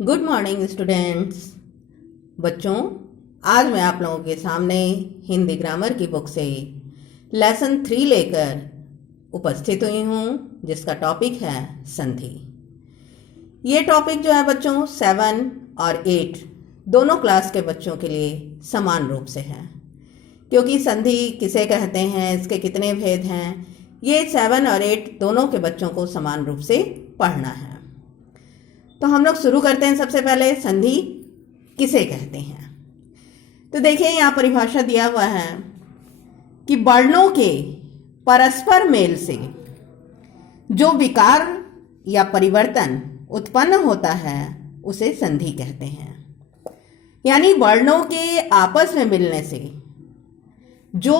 Good morning students. बच्चों, आज मैं आप लोगों के सामने हिंदी ग्रामर की बुक से लेसन 3 लेकर उपस्थित हुई हूँ, जिसका टॉपिक है संधि। ये टॉपिक जो है बच्चों 7 और 8 दोनों क्लास के बच्चों के लिए समान रूप से है, क्योंकि संधि किसे कहते हैं, इसके कितने भेद हैं, ये 7 और 8 दोनों के बच्चों को समान रूप से पढ़ना है। तो हम लोग शुरू करते हैं। सबसे पहले संधि किसे कहते हैं। तो देखिए, यहाँ परिभाषा दिया हुआ है कि वर्णों के परस्पर मेल से जो विकार या परिवर्तन उत्पन्न होता है उसे संधि कहते हैं। यानी वर्णों के आपस में मिलने से जो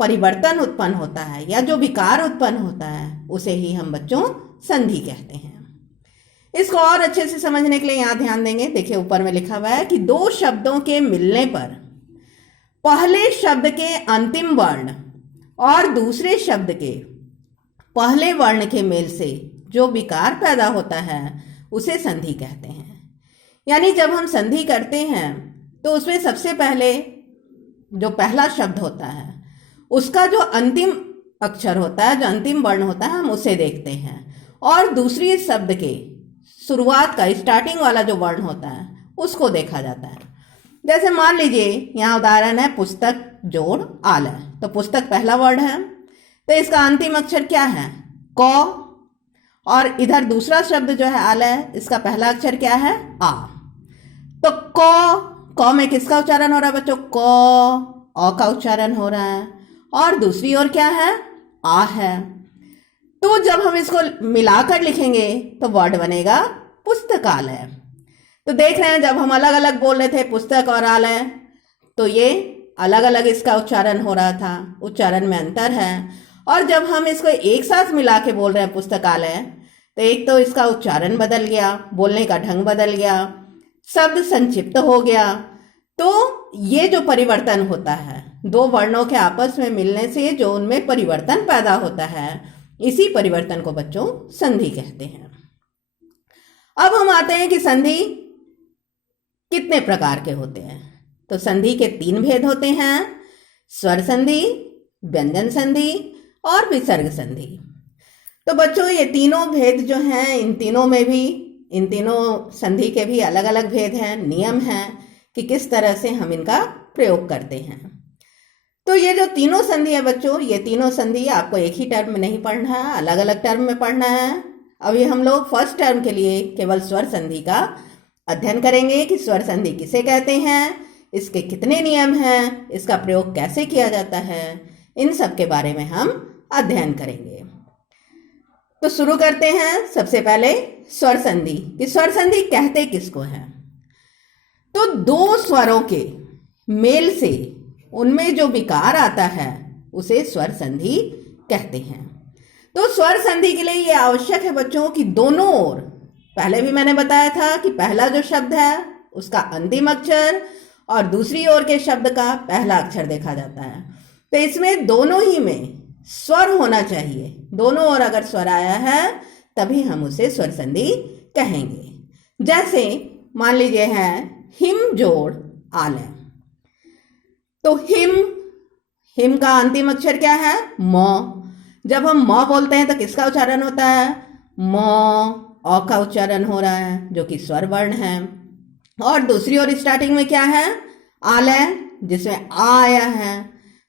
परिवर्तन उत्पन्न होता है या जो विकार उत्पन्न होता है उसे ही हम बच्चों संधि कहते हैं। इसको और अच्छे से समझने के लिए यहाँ ध्यान देंगे। देखिए, ऊपर में लिखा हुआ है कि दो शब्दों के मिलने पर पहले शब्द के अंतिम वर्ण और दूसरे शब्द के पहले वर्ण के मेल से जो विकार पैदा होता है उसे संधि कहते हैं। यानी जब हम संधि करते हैं तो उसमें सबसे पहले जो पहला शब्द होता है उसका जो अंतिम अक्षर होता है, जो अंतिम वर्ण होता है, हम उसे देखते हैं, और दूसरी शब्द के शुरुआत का स्टार्टिंग वाला जो वर्ण होता है उसको देखा जाता है। जैसे मान लीजिए यहाँ उदाहरण है पुस्तक जोड़ आलय। तो पुस्तक पहला वर्ड है, तो इसका अंतिम अक्षर क्या है? क। और इधर दूसरा शब्द जो है आलय, इसका पहला अक्षर क्या है? आ। तो क में किसका उच्चारण हो रहा है बच्चों? क, अ का उच्चारण हो रहा है। और दूसरी ओर क्या है? आ है। तो जब हम इसको मिलाकर लिखेंगे तो वर्ड बनेगा पुस्तकालय। तो देख रहे हैं, जब हम अलग अलग बोल रहे थे पुस्तक और आलय, तो ये अलग अलग इसका उच्चारण हो रहा था, उच्चारण में अंतर है। और जब हम इसको एक साथ मिला के बोल रहे हैं पुस्तकालय, तो एक तो इसका उच्चारण बदल गया, बोलने का ढंग बदल गया, शब्द संक्षिप्त हो गया। तो ये जो परिवर्तन होता है दो वर्णों के आपस में मिलने से जो उनमें परिवर्तन पैदा होता है, इसी परिवर्तन को बच्चों संधि कहते हैं। अब हम आते हैं कि संधि कितने प्रकार के होते हैं। तो संधि के 3 भेद होते हैं: स्वर संधि, व्यंजन संधि और विसर्ग संधि। तो बच्चों, ये तीनों भेद जो हैं, इन तीनों संधि के भी अलग अलग भेद हैं, नियम हैं कि किस तरह से हम इनका प्रयोग करते हैं। तो ये जो तीनों संधि है बच्चों, ये तीनों संधि आपको एक ही टर्म में नहीं पढ़ना है, अलग अलग टर्म में पढ़ना है। अभी हम लोग फर्स्ट टर्म के लिए केवल स्वर संधि का अध्ययन करेंगे कि स्वर संधि किसे कहते हैं, इसके कितने नियम हैं, इसका प्रयोग कैसे किया जाता है, इन सब के बारे में हम अध्ययन करेंगे। तो शुरू करते हैं। सबसे पहले स्वर संधि कि स्वर संधि कहते किसको हैं। तो दो स्वरों के मेल से उनमें जो विकार आता है उसे स्वर संधि कहते हैं। तो स्वर संधि के लिए ये आवश्यक है बच्चों कि दोनों ओर, पहले भी मैंने बताया था कि पहला जो शब्द है उसका अंतिम अक्षर और दूसरी ओर के शब्द का पहला अक्षर देखा जाता है। तो इसमें दोनों ही में स्वर होना चाहिए। दोनों ओर अगर स्वर आया है तभी हम उसे स्वर संधि कहेंगे। जैसे मान लीजिए है हिम जोड़ आलय। तो हिम का अंतिम अक्षर क्या है? म। जब हम म बोलते हैं तो किसका उच्चारण होता है? म। अ का उच्चारण हो रहा है, जो कि स्वर वर्ण है। और दूसरी ओर स्टार्टिंग में क्या है? आलय, जिसमें आ आया है।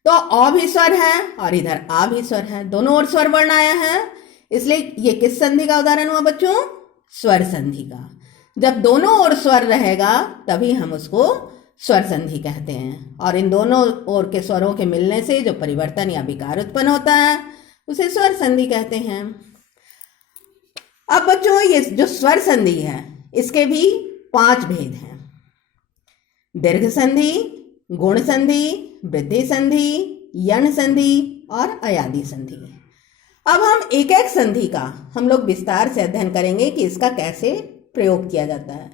तो अ भी स्वर है और इधर आ भी स्वर है, दोनों ओर स्वर वर्ण आया है। इसलिए ये किस संधि का उदाहरण हुआ बच्चों? स्वर संधि का। जब दोनों ओर स्वर रहेगा तभी हम उसको स्वर संधि कहते हैं। और इन दोनों ओर के स्वरों के मिलने से जो परिवर्तन या विकार उत्पन्न होता है उसे स्वर संधि कहते हैं। अब बच्चों, ये जो स्वर संधि है इसके भी 5 भेद हैं: दीर्घ संधि, गुण संधि, वृद्धि संधि, यण संधि और अयादि संधि। अब हम एक एक संधि का हम लोग विस्तार से अध्ययन करेंगे कि इसका कैसे प्रयोग किया जाता है,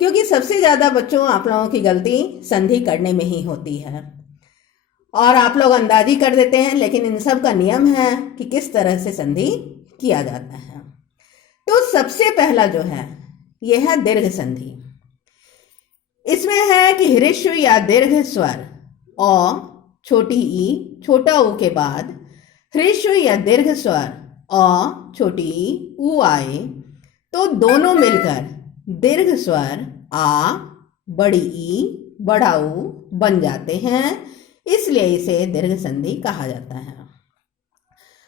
क्योंकि सबसे ज़्यादा बच्चों आप लोगों की गलती संधि करने में ही होती है और आप लोग अंदाजी कर देते हैं। लेकिन इन सब का नियम है कि किस तरह से संधि किया जाता है। तो सबसे पहला जो है ये है दीर्घ संधि। इसमें है कि ह्रस्व या दीर्घ स्वर अ छोटी ई छोटा ऊ के बाद ह्रस्व या दीर्घ स्वर अ छोटी ई ऊ आए तो दोनों मिलकर दीर्घ स्वर आ बड़ी ई बड़ा ऊ बन जाते हैं, इसलिए इसे दीर्घ संधि कहा जाता है।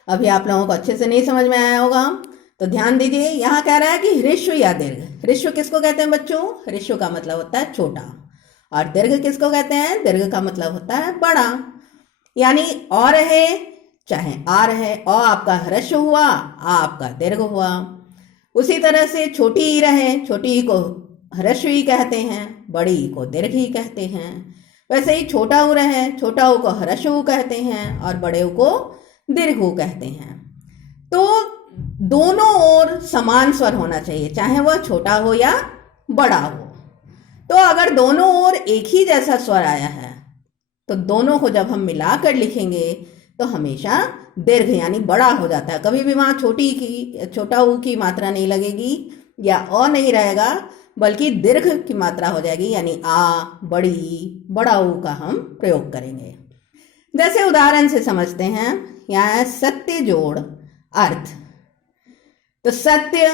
अभी आप लोगों को अच्छे से नहीं समझ में आया होगा तो ध्यान दीजिए। यहाँ कह रहा है कि ह्रस्व या दीर्घ। ह्रस्व किसको कहते हैं बच्चों? ह्रस्व का मतलब होता है छोटा, और दीर्घ किसको कहते हैं? दीर्घ का मतलब होता है बड़ा। यानी अ रहे चाहे आ रहे, अ आपका ह्रस्व हुआ, आ आपका दीर्घ हुआ। उसी तरह से छोटी ई रहे, छोटी ई को ह्रस्व ई कहते हैं, बड़ी ई को दीर्घ ई कहते हैं। वैसे ही छोटा ऊ रहे, छोटा ऊ को ह्रस्व ऊ कहते हैं और बड़े ऊ को दीर्घ ऊ कहते हैं। तो दोनों ओर समान स्वर होना चाहिए, चाहे वह छोटा हो या बड़ा हो। तो अगर दोनों ओर एक ही जैसा स्वर आया है तो दोनों को जब हम मिलाकर लिखेंगे तो हमेशा दीर्घ यानी बड़ा हो जाता है। कभी भी वहाँ छोटा ऊ की मात्रा नहीं लगेगी या अ नहीं रहेगा, बल्कि दीर्घ की मात्रा हो जाएगी, यानी आ बड़ी बड़ा ऊ का हम प्रयोग करेंगे। जैसे उदाहरण से समझते हैं। यहाँ है सत्य जोड़ अर्थ। तो सत्य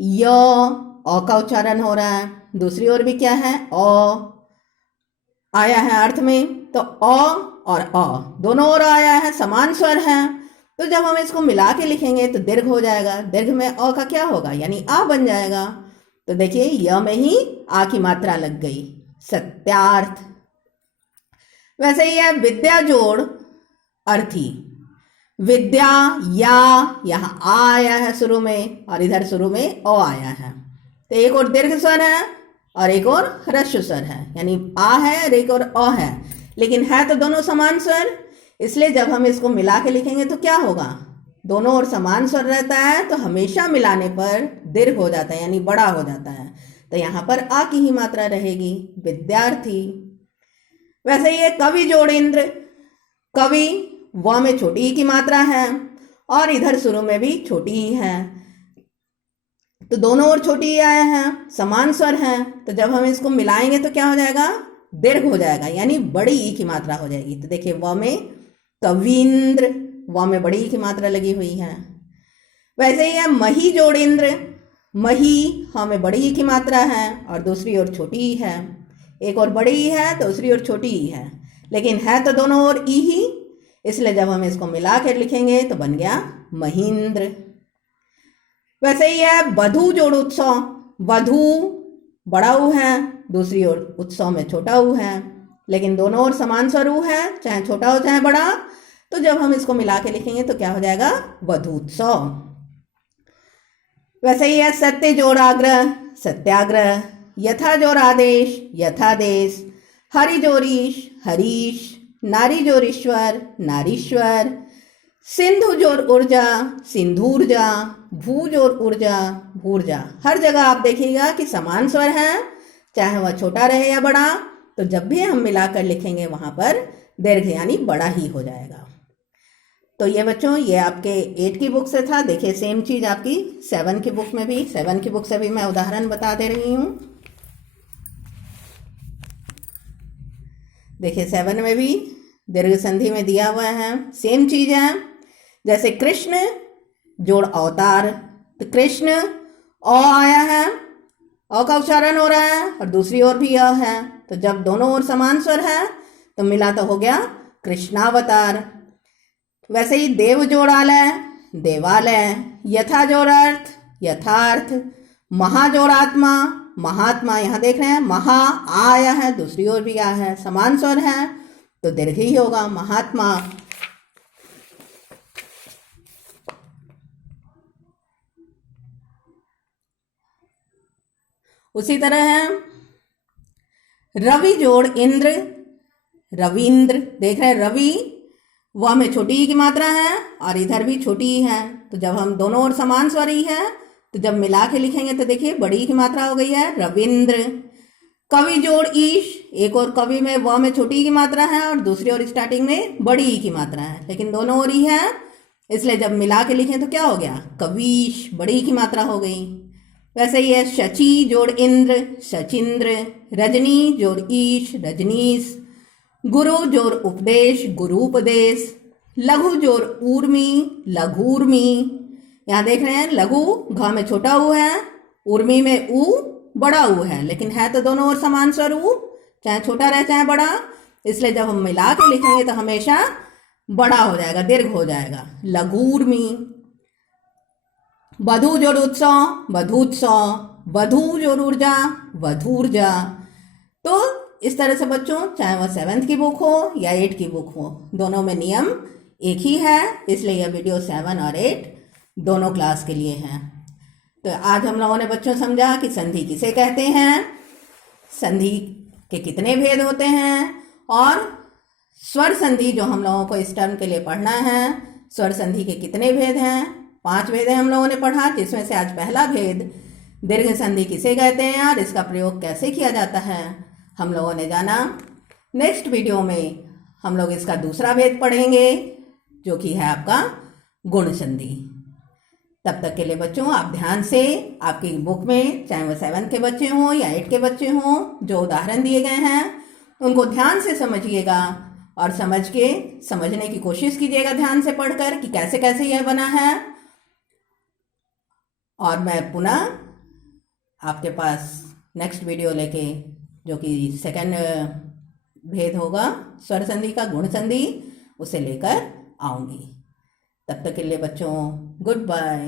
य अ का उच्चारण हो रहा है, दूसरी ओर भी क्या है अ आया है अर्थ में, तो अ और अ दोनों ओर आया है, समान स्वर है। तो जब हम इसको मिला के लिखेंगे तो दीर्घ हो जाएगा। दीर्घ में अ का क्या होगा, यानी आ बन जाएगा। तो देखिए य में ही आ की मात्रा लग गई, सत्यार्थ। वैसे ही है विद्या जोड़ अर्थी। विद्या या यहाँ आ आया है शुरू में और इधर शुरू में अ आया है, तो एक और दीर्घ स्वर है और एक और ह्रस्व स्वर है, यानी आ है और एक और अ है, लेकिन है तो दोनों समान स्वर। इसलिए जब हम इसको मिला के लिखेंगे तो क्या होगा, दोनों ओर समान स्वर रहता है तो हमेशा मिलाने पर दीर्घ हो जाता है, यानी बड़ा हो जाता है। तो यहाँ पर आ की ही मात्रा रहेगी, विद्यार्थी। वैसे ये कवि जोड़ इंद्र। कवि व में छोटी ई की मात्रा है और इधर शुरू में भी छोटी ई है, तो दोनों ओर छोटी ई आया है, समान स्वर है। तो जब हम इसको मिलाएंगे तो क्या हो जाएगा, दीर्घ हो जाएगा, यानी बड़ी ई की मात्रा हो जाएगी। तो देखिए व में कविंद्र, व में बड़ी ई की मात्रा लगी हुई है। वैसे ही है मही जोड़ इंद्र। मही ह में बड़ी ई की मात्रा है और दूसरी ओर छोटी ई है, एक और बड़ी ई है तो दूसरी ओर छोटी ई है, लेकिन है तो दोनों ओर ई ही, इसलिए जब हम इसको मिला कर लिखेंगे तो बन गया महींद्र। वैसे ही है वधू जोड़ उत्सव। वधू बड़ा ऊ है, दूसरी ओर उत्सव में छोटा ऊ है, लेकिन दोनों ओर समान स्वर ऊ है, चाहे छोटा हो चाहे बड़ा। तो जब हम इसको मिला के लिखेंगे तो क्या हो जाएगा, वधूत्सव। वैसे ही है सत्य जोड़ आग्रह, सत्याग्रह। यथा जोड़ आदेश, यथादेश। हरि जोरीश, हरीश। नारी जोर ईश्वर, नारीश्वर। सिंधु जोर ऊर्जा, सिंधूर्जा। भू जोर ऊर्जा, भूर्जा। हर जगह आप देखिएगा कि समान स्वर है, चाहे वह छोटा रहे या बड़ा, तो जब भी हम मिलाकर लिखेंगे वहां पर दीर्घ यानी बड़ा ही हो जाएगा। तो ये बच्चों ये आपके 8 की बुक से था। देखिए सेम चीज आपकी 7 की बुक में भी, 7 की बुक से भी मैं उदाहरण बता दे रही हूँ। देखिए 7 में भी दीर्घ संधि में दिया हुआ है, सेम चीज है। जैसे कृष्ण जोड़ अवतार, तो कृष्ण अ आया है, अ का उच्चारण हो रहा है और दूसरी ओर भी अ है, तो जब दोनों ओर समान स्वर है तो मिला तो हो गया कृष्णावतार। वैसे ही देव जोड़ालय, देवालय। यथा जोड़ अर्थ, यथार्थ। महा जोड़ आत्मा, महात्मा। यहाँ देख रहे हैं महा आ आया है, दूसरी ओर भी आ है, समान स्वर है तो दीर्घ ही होगा, महात्मा। उसी तरह है रवि जोड़ इंद्र, रविंद्र। देख रहे हैं रवि वह में छोटी ई की मात्रा है और इधर भी छोटी ई है, तो जब हम दोनों ओर समान स्वर ई है तो जब मिला के लिखेंगे तो देखिए बड़ी ई की मात्रा हो गई है, रविंद्र। कवि जोड़ ईश, एक और कवि में व में छोटी ई की मात्रा है और दूसरी ओर स्टार्टिंग में बड़ी ई की मात्रा है, लेकिन दोनों ओर ई है, इसलिए जब मिला के लिखें तो क्या हो गया, कवीश, बड़ी ई की मात्रा हो गई। वैसे ही है शची जोड़ इंद्र, शचिंद्र। रजनी जोड़ ईश, रजनीश। गुरु जोड़ उपदेश, गुरुपदेश। लघु जोड़ ऊर्मी, लघूर्मी। यहाँ देख रहे हैं लघु घ में छोटा ऊ है, उर्मी में ऊ बड़ा ऊ है, लेकिन है तो दोनों ओर समान स्वर ऊ, चाहे छोटा रहे चाहे बड़ा, इसलिए जब हम मिला के लिखेंगे तो हमेशा बड़ा हो जाएगा, दीर्घ हो जाएगा। लघूर्मी। वधु जोड़ उत्सव, वधूत्सव। वधु जोड़ ऊर्जा, वधूर्जा। तो इस तरह से बच्चों, चाहे वह 7th की बुक हो या 8 की बुक हो, दोनों में नियम एक ही है, इसलिए यह वीडियो 7 और 8 दोनों क्लास के लिए है। तो आज हम लोगों ने बच्चों समझा कि संधि किसे कहते हैं, संधि के कितने भेद होते हैं, और स्वर संधि जो हम लोगों को इस टर्म के लिए पढ़ना है, स्वर संधि के कितने भेद हैं। 5 भेद हम लोगों ने पढ़ा, जिसमें से आज पहला भेद दीर्घ संधि किसे कहते हैं और इसका प्रयोग कैसे किया जाता है हम लोगों ने जाना। नेक्स्ट वीडियो में हम लोग इसका दूसरा भेद पढ़ेंगे, जो कि है आपका गुण संधि। तब तक के लिए बच्चों आप ध्यान से आपकी बुक में, चाहे वो 7th के बच्चे हों या 8 के बच्चे हों, जो उदाहरण दिए गए हैं उनको ध्यान से समझिएगा और समझ के समझने की कोशिश कीजिएगा ध्यान से पढ़कर कि कैसे कैसे यह बना है। और मैं पुनः आपके पास नेक्स्ट वीडियो लेके, जो कि सेकंड भेद होगा स्वर संधि का, गुण संधि, उसे लेकर आऊँगी। तब तक के लिए बच्चों गुड बाय।